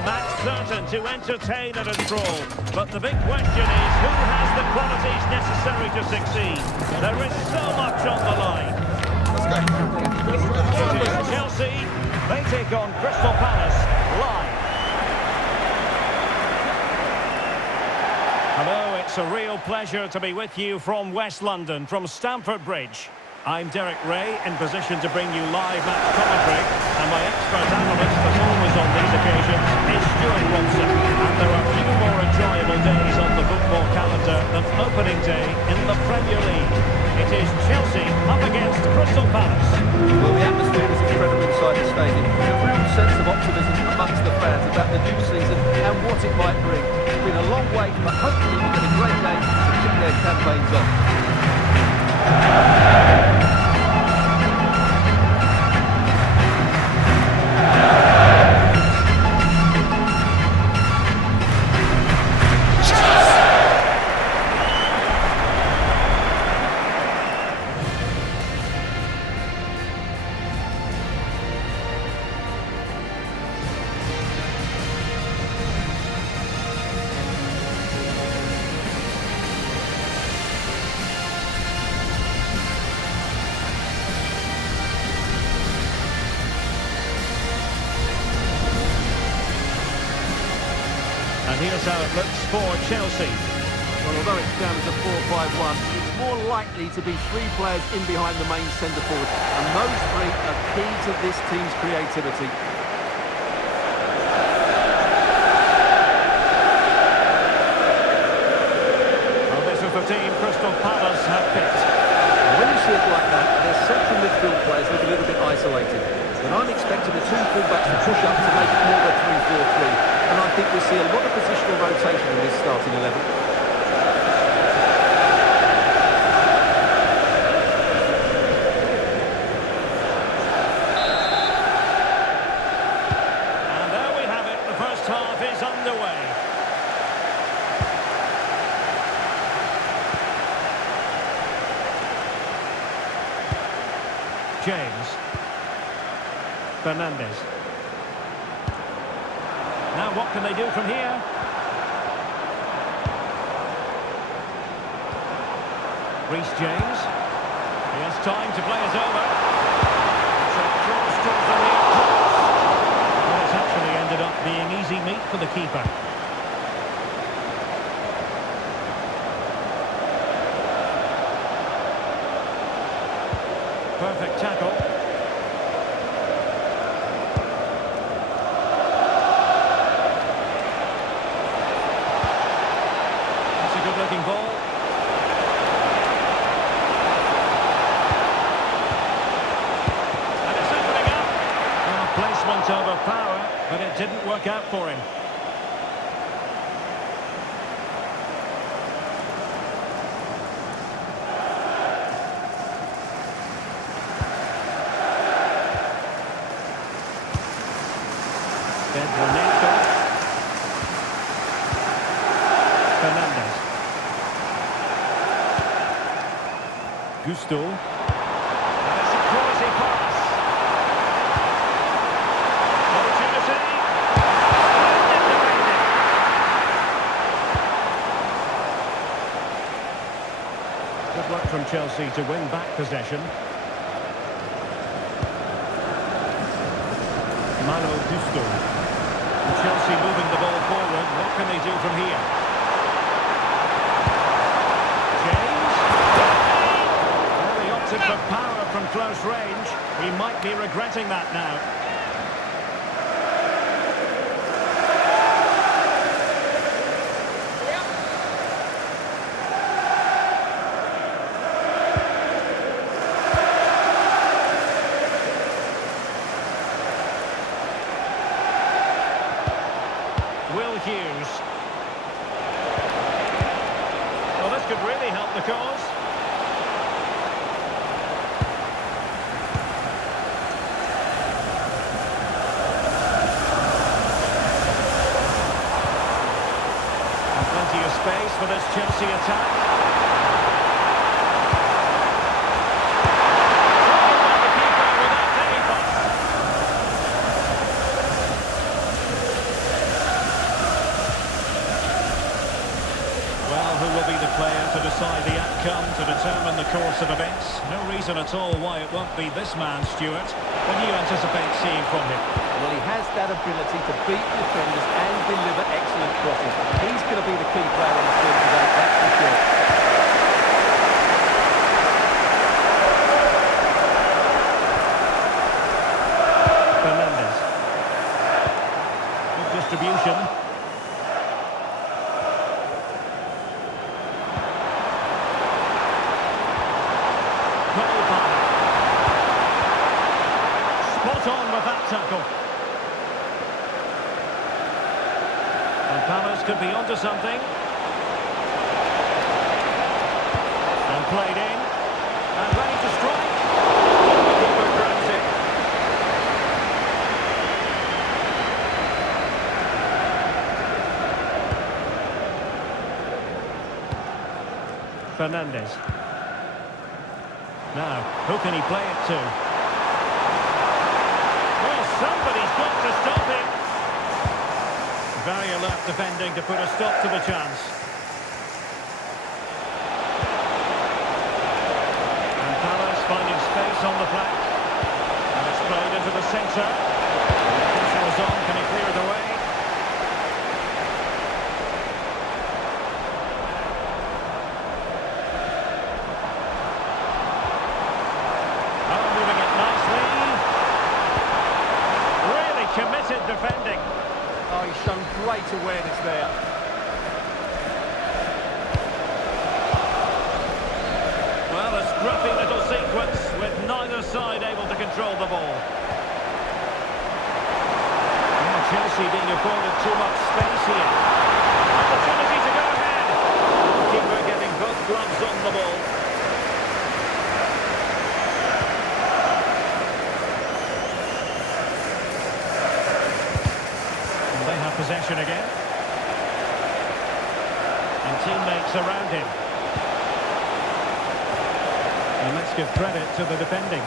A match certain to entertain and enthrall. But the big question is, who has the qualities necessary to succeed? There is so much on the line. It is Chelsea. They take on Crystal Palace live. Hello, it's a real pleasure to be with you from West London, from Stamford Bridge. I'm Derek Ray, in position to bring you live match commentary, and my expert analyst, as always on these occasions, is Stuart Robson. And there are few more enjoyable days on the football calendar than opening day in the Premier League. It is Chelsea up against Crystal Palace. Well, the atmosphere is incredible inside the stadium. A real sense of optimism amongst the fans about the new season and what it might bring. It's been a long wait, but hopefully we'll get a great game to kick their campaigns off. Here's how it looks for Chelsea. Well, although it's down as a 4-5-1, it's more likely to be three players in behind the main centre forward, and those three are key to this team's creativity. Well, this is the team Crystal Palace have picked. When you see it like that, their central midfield players look a little bit isolated. But I'm expecting the two fullbacks to push up to make it more of a 3-4-3. And I think we'll see a lot of positional rotation in this starting 11. And there we have it. The first half is underway. James. Fernandez. Now what can they do from here? Reece James. He has time to play it over. So George draws the near post. Well, it's actually ended up being easy meat for the keeper. Perfect tackle. Good-looking ball. And it's opening up. Well, placement over power, but it didn't work out for him. Fernandez. Gusto. And it's a quality pass. Opportunity. Splendid defending. Good work from Chelsea to win back possession. Malo Gusto. And Chelsea moving the ball forward. What can they do from here? For power from close range. He might be regretting that now. Will Hughes. Well, this could really help the cause. Plenty of space for this Chelsea attack. Taken by the keeper without any fuss. player to decide the outcome, to determine the course of events. No reason at all why it won't be this man, Stuart. What do you anticipate seeing from him? Well, he has that ability to beat defenders and deliver excellent crosses. He's going to be the key player on the field today, that's for sure. Fernandez. Good distribution. Spot on with that tackle. And Palace could be onto something. And played in. And ready to strike. The keeper grabs it. Fernandez. Now, who can he play it to? Well, somebody's got to stop him. Very alert defending to put a stop to the chance. And Palace finding space on the flank. And it's played into the centre. The pressure is on, can he clear it away? Committed defending. Oh, he's shown great awareness there. Well, a scruffy little sequence with neither side able to control the ball. And Chelsea being afforded too much space here. Opportunity to go ahead. Keeper getting both gloves on the ball. Possession again. And teammates around him. And let's give credit to the defending.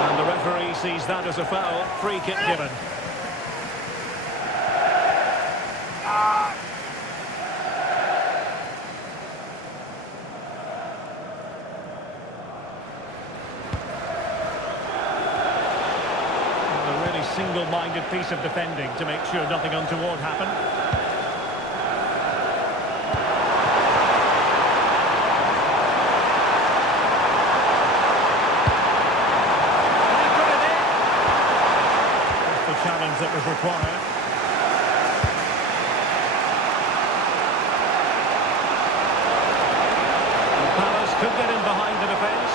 And the referee sees that as a foul. Free kick given. Single-minded piece of defending to make sure nothing untoward happened. And he put it in. That's the challenge that was required. And Palace could get in behind the defence.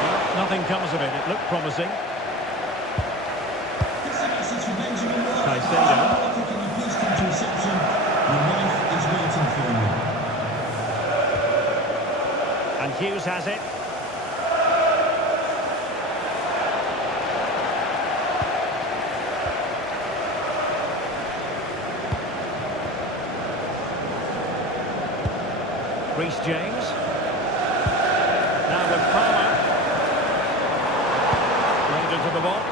Well, nothing comes of it. It looked promising. And Hughes has it. Reece James. Now with Palmer. Played into the box.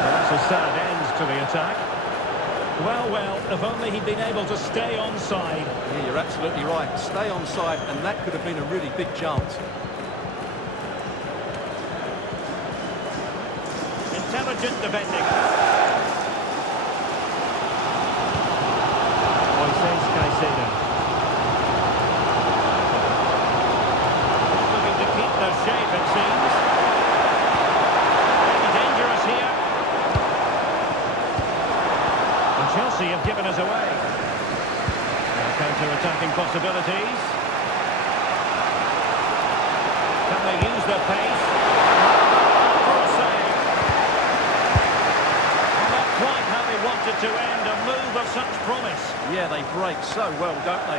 Well, that's a sad end to the attack. Well, if only he'd been able to stay onside. Yeah, you're absolutely right. Stay onside, and that could have been a really big chance. Intelligent defending. Moises Caicedo. Looking to keep their shape, it seems. Maybe dangerous here. Chelsea have given us away. Counter-attacking possibilities. Can they use their pace? For a save. Not quite how they wanted to end a move of such promise. Yeah, they break so well, don't they?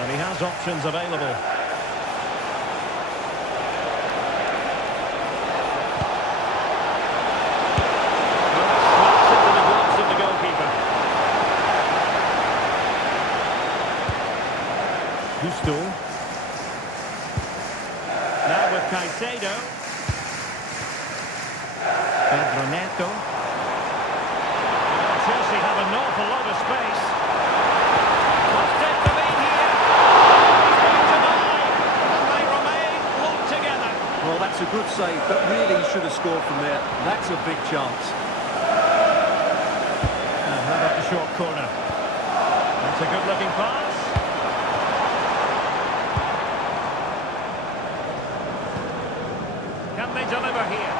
And he has options available. Caicedo. Pedro Neto. Chelsea have an awful lot of space. Must intervene here. He's going to die. And they remain locked together. Well, that's a good save, but really he should have scored from there. That's a big chance. And how about the short corner? That's a good-looking pass. Can they deliver here?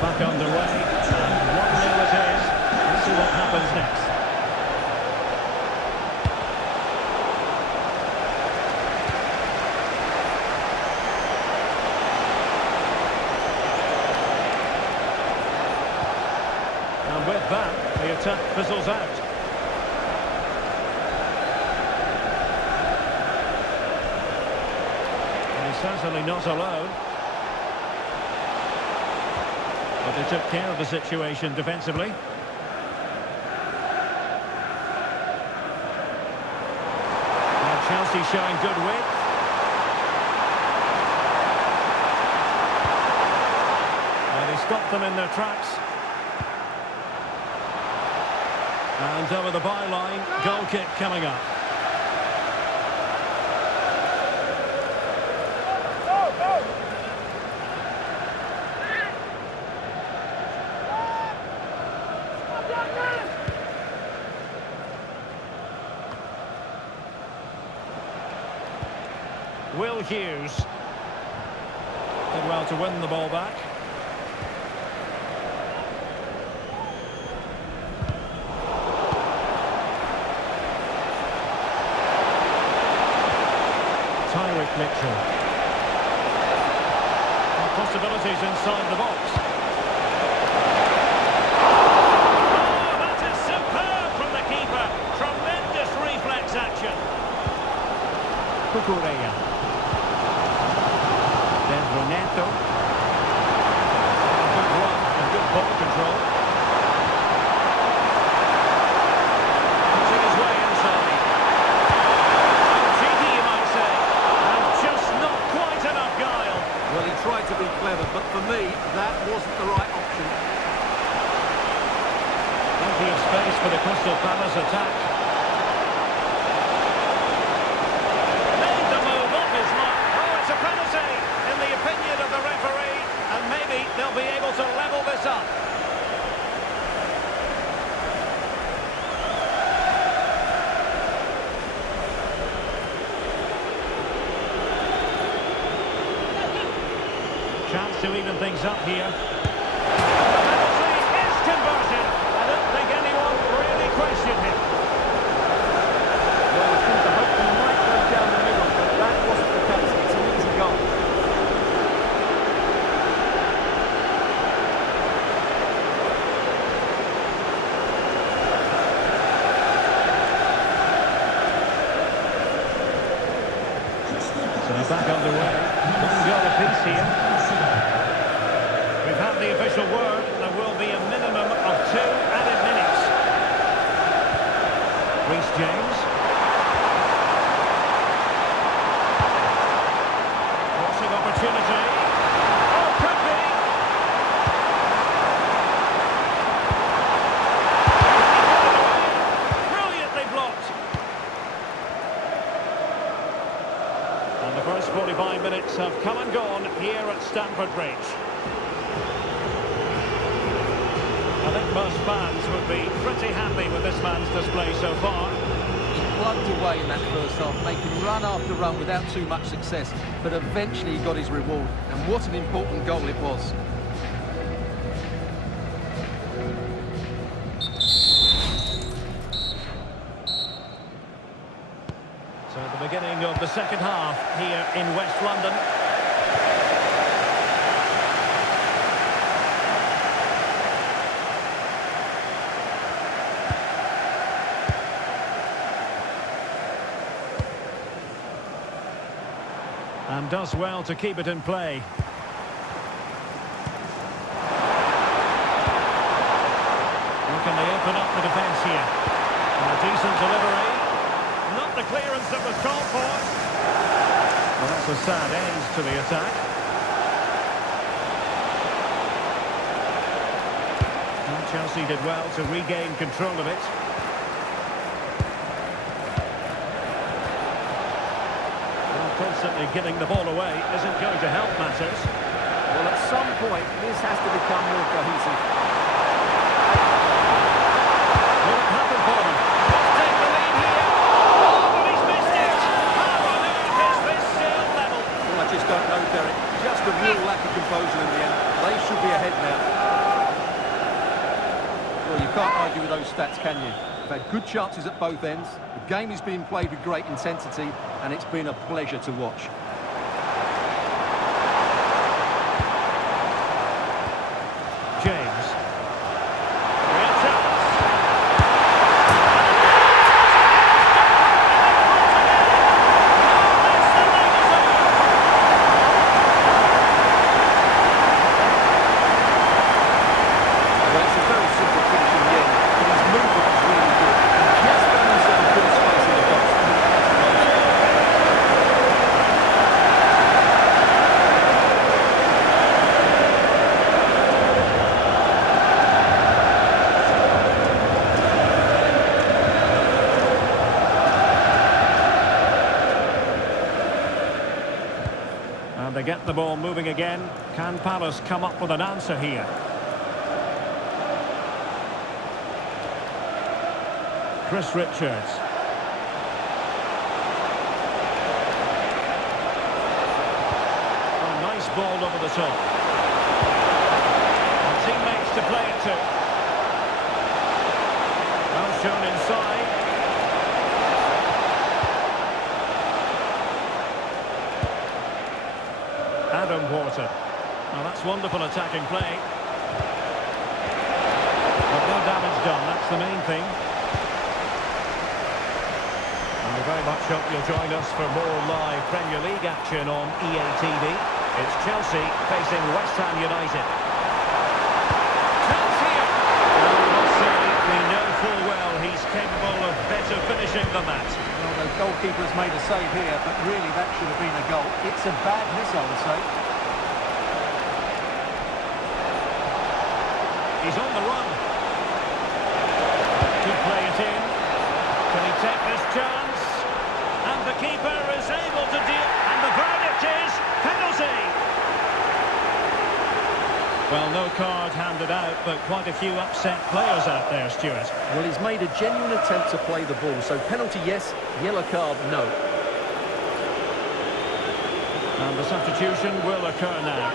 Back underway, and 1-0 it is. Let's see what happens next. And with that, the attack fizzles out. And he's certainly not alone. But they took care of the situation defensively. Now Chelsea showing good width. Well, they stopped them in their tracks. And over the byline, goal kick coming up. Will Hughes did well to win the ball back. Tyrick Mitchell. Possibilities inside the box. Oh, that is superb from the keeper. Tremendous reflex action. Cucurella. Pedro Neto. Good run and good ball control. Pushing his way inside. Cheeky, you might say. And just not quite enough guile. Well, he tried to be clever, but for me, that wasn't the right option. Plenty of space for the Crystal Palace attack. Made the move off his mark. Oh, it's a penalty, in the opinion of the referee, and maybe they'll be able to level this up. Chance to even things up here. The penalty is converted. I don't think anyone really questioned him. Well, I think the hope he might go down the middle, but that wasn't the case. It's an easy goal. So back underway. 1 goal apiece here. We've had the official word. There will be a minimum of 2 added minutes. Reece James. Crossing opportunity. Oh, could be. Brilliantly blocked. And the first 45 minutes have come and gone here at Stamford Bridge. I think most fans would be pretty happy with this man's display so far. He plugged away in that first half, making run after run without too much success, but eventually he got his reward, and what an important goal it was. So at the beginning of the second half here in West London. And does well to keep it in play. How can they open up the defence here? And a decent delivery. Not the clearance that was called for. Well, that's a sad end to the attack. And Chelsea did well to regain control of it. Constantly giving the ball away isn't going to help matters. Well, at some point, this has to become more cohesive. Will it happen for them? Let's take the lead here. Oh, but he's missed it. How on earth is this still level? Well, I just don't know, Derek. Just a real lack of composure in the end. They should be ahead now. Well, you can't argue with those stats, can you? They've had good chances at both ends. The game is being played with great intensity, and it's been a pleasure to watch. James. Real chance. Well, it's a very simple finish in the end, but his movement was really good. He just found himself a good space in the box. And they get the ball moving again. Can Palace come up with an answer here? Chris Richards. A nice ball over the top. And teammates to play it to. Well shown inside. Adam Wharton. Well, that's wonderful attacking play. But no damage done, that's the main thing. And we very much hope you'll join us for more live Premier League action on EA TV. It's Chelsea facing West Ham United. Chance here! Well, we must say, we know full well he's capable of better finishing than that. Well, the goalkeeper has made a save here, but really that should have been a goal. It's a bad miss, I would say. He's on the run. Could play it in. Can he take this chance? And the keeper is able to deal. And the verdict is penalty. Well, no card handed out, but quite a few upset players out there, Stuart. Well, he's made a genuine attempt to play the ball, so penalty yes, yellow card no. And the substitution will occur now.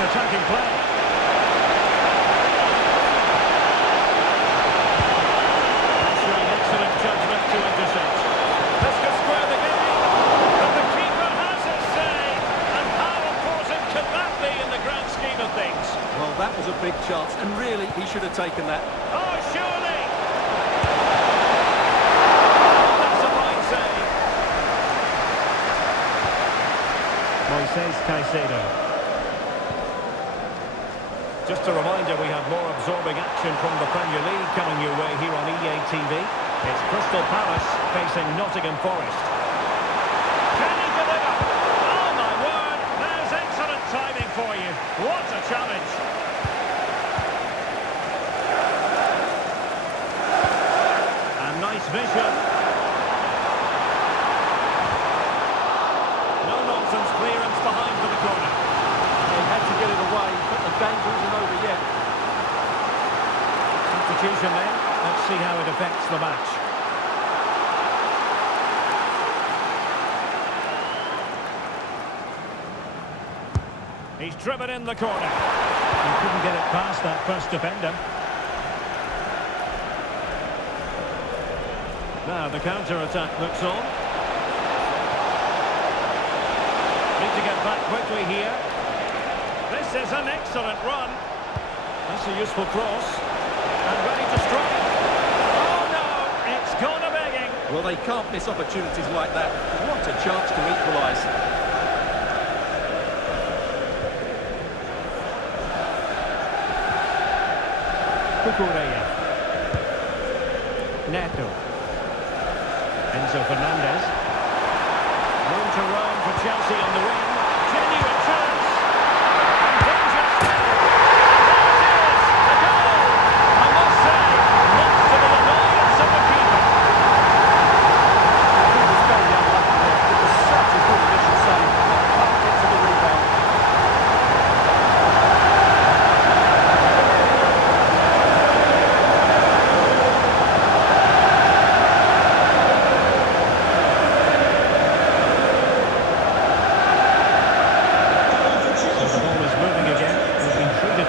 Attacking play. Showing excellent judgment to intercept. This could square the game. But the keeper has his say. And how important could that be in the grand scheme of things? Well, that was a big chance, and really, he should have taken that. Oh, surely! That's a fine save. Moises Caicedo. Just a reminder, we have more absorbing action from the Premier League coming your way here on EA TV. It's Crystal Palace facing Nottingham Forest. Can he deliver? Oh my word, there's excellent timing for you. What a challenge. And nice vision. No-nonsense clearance behind for the corner. They had to get it away, but the danger isn't over yet. Substitution then. Let's see how it affects the match. He's driven in the corner. He couldn't get it past that first defender. Now the counter-attack looks on. Need to get back quickly here. This is an excellent run. That's a useful cross. And ready to strike. Oh no, it's gone a begging. Well, they can't miss opportunities like that. What a chance to equalise. Cucurella. Neto. Enzo Fernandez. Room to roam for Chelsea on the wing. Genuine chance. And dangerous. There it is. The goal. I must say, much to the annoyance of the keeper. He was very unlucky there. It was such a good initial save. Can't get to the rebound.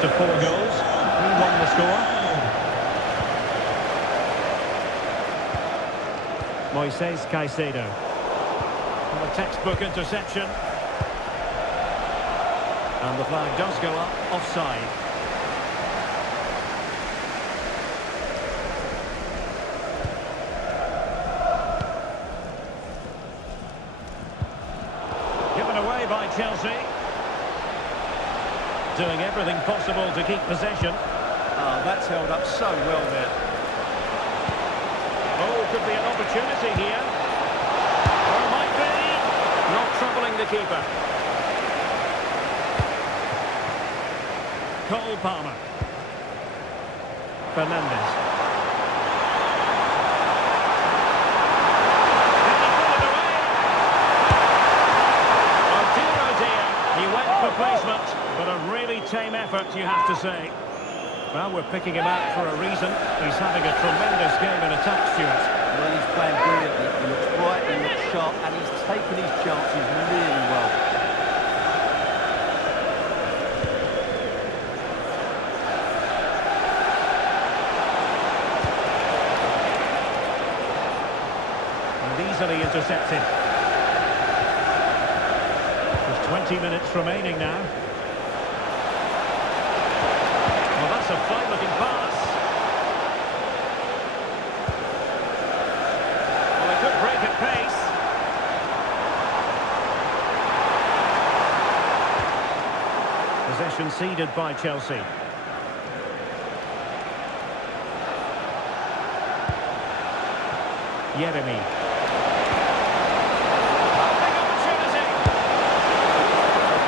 To 4 goals, 3-1 the score. Moises Caicedo. And a textbook interception. And the flag does go up, offside. Given away by Chelsea. Doing everything possible to keep possession. That's held up so well there. Oh, could be an opportunity here. Or it might be. Not troubling the keeper. Cole Palmer. Fernandez. Can he put it away? Oh dear, he went for placement. But a really tame effort, you have to say. Well, we're picking him out for a reason. He's having a tremendous game in attack, Stuart. Well, he's playing brilliantly. He looks bright, he looks sharp, and he's taken his chances really well. And easily intercepted. There's 20 minutes remaining now. A fine-looking pass. Well, they could break at pace. Possession ceded by Chelsea. Yeremy. Big opportunity.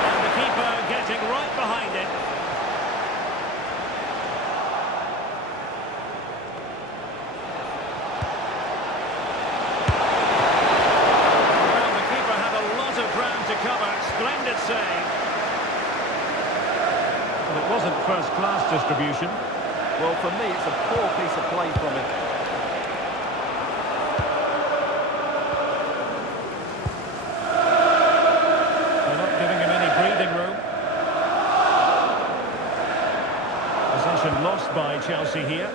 And the keeper getting right behind it. Splendid save. Well, it wasn't first-class distribution. Well, for me, it's a poor piece of play from him. They're not giving him any breathing room. Possession lost by Chelsea here.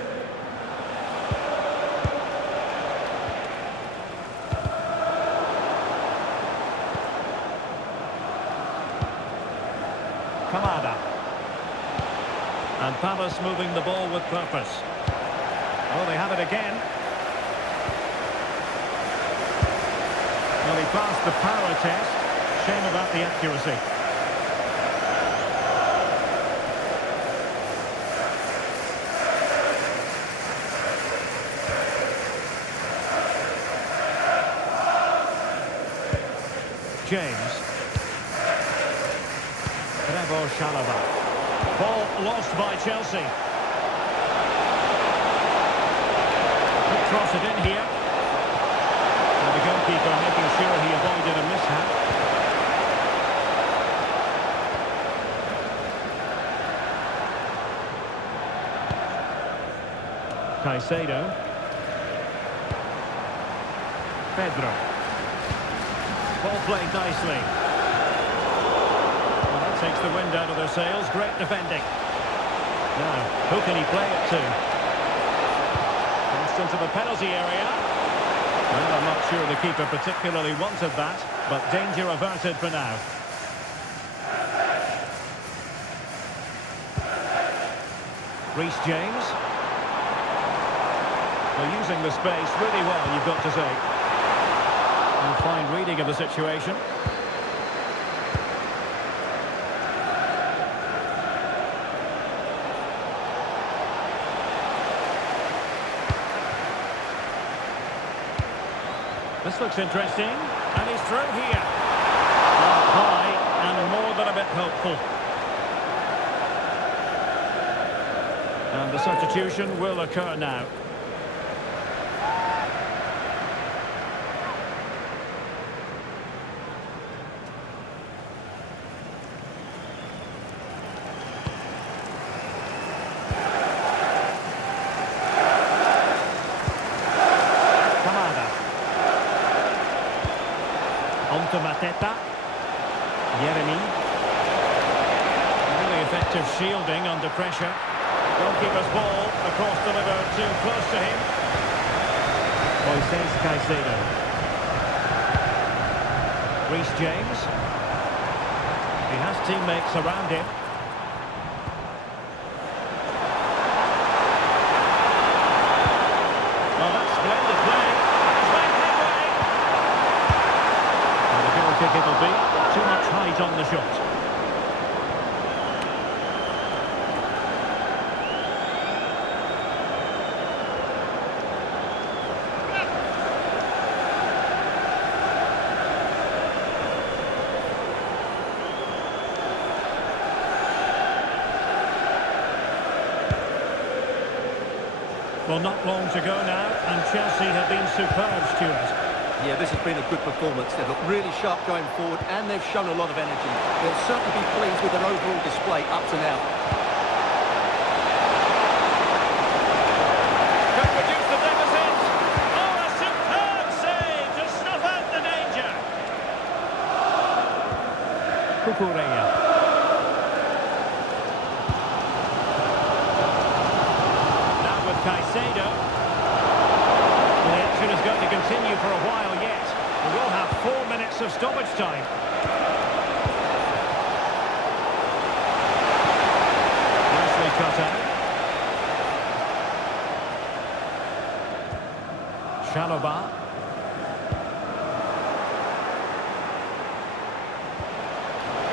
Kamada. And Palace moving the ball with purpose. Oh, they have it again. Well, he passed the power test. Shame about the accuracy. James. Trevor Chalobah. Ball lost by Chelsea. Could cross it in here. Caicedo. Pedro. Ball played nicely. Well, that takes the wind out of their sails. Great defending. Now, who can he play it to? Crossed into the penalty area. Well, I'm not sure the keeper particularly wanted that, but danger averted for now. Reece James. They're using the space really well, you've got to say. And fine reading of the situation. This looks interesting, and he's through here. High and more than a bit hopeful. And the substitution will occur now. On to Mateta. Yeremi. Really effective shielding under pressure. Goalkeeper's ball, a cross delivered too close to him. Moises Caicedo. Reece James. He has teammates around him. Well, that's splendid play. He's made headway. And the goal kick it'll be. Too much height on the shot. Well, not long to go now, and Chelsea have been superb, Stuart. Yeah, this has been a good performance. They've looked really sharp going forward, and they've shown a lot of energy. They'll certainly be pleased with their overall display up to now. Could reduce the deficit. Oh, a superb save to snuff out the danger. Cucurella. Caicedo. The action is going to continue for a while yet. We will have 4 minutes of stoppage time. Nicely cut out. Chalobah.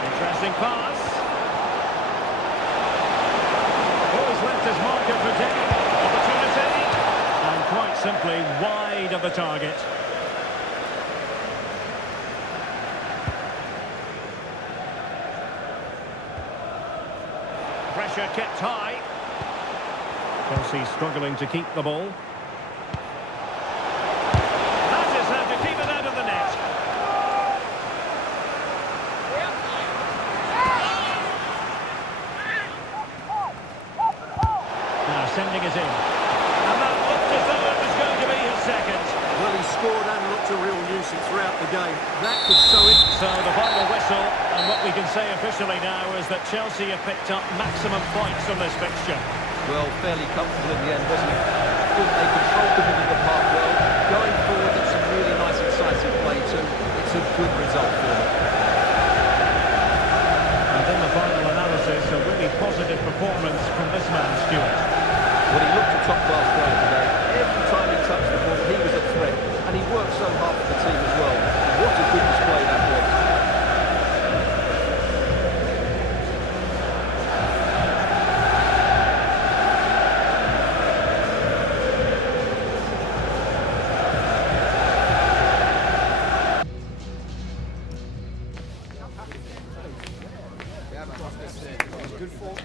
Interesting pass. Always left his marker for dead. And quite simply wide of the target. Pressure kept high. Chelsea struggling to keep the ball. That is how to keep it out of the net. Now sending it in. Well, he scored and looked a real nuisance throughout the game. That could sew it. So the final whistle, and what we can say officially now is that Chelsea have picked up maximum points from this fixture. Well, fairly comfortable in the end, wasn't it? I thought they controlled the middle of the park well. Going forward, it's some really nice, incisive play too. It's a good result for them. And in the final analysis, a really positive performance from this man, Stuart. Well, he looked a top-class player today. Every time he touched the ball, he was a threat. And he worked so hard for the team as well. What a good display that was. Good form.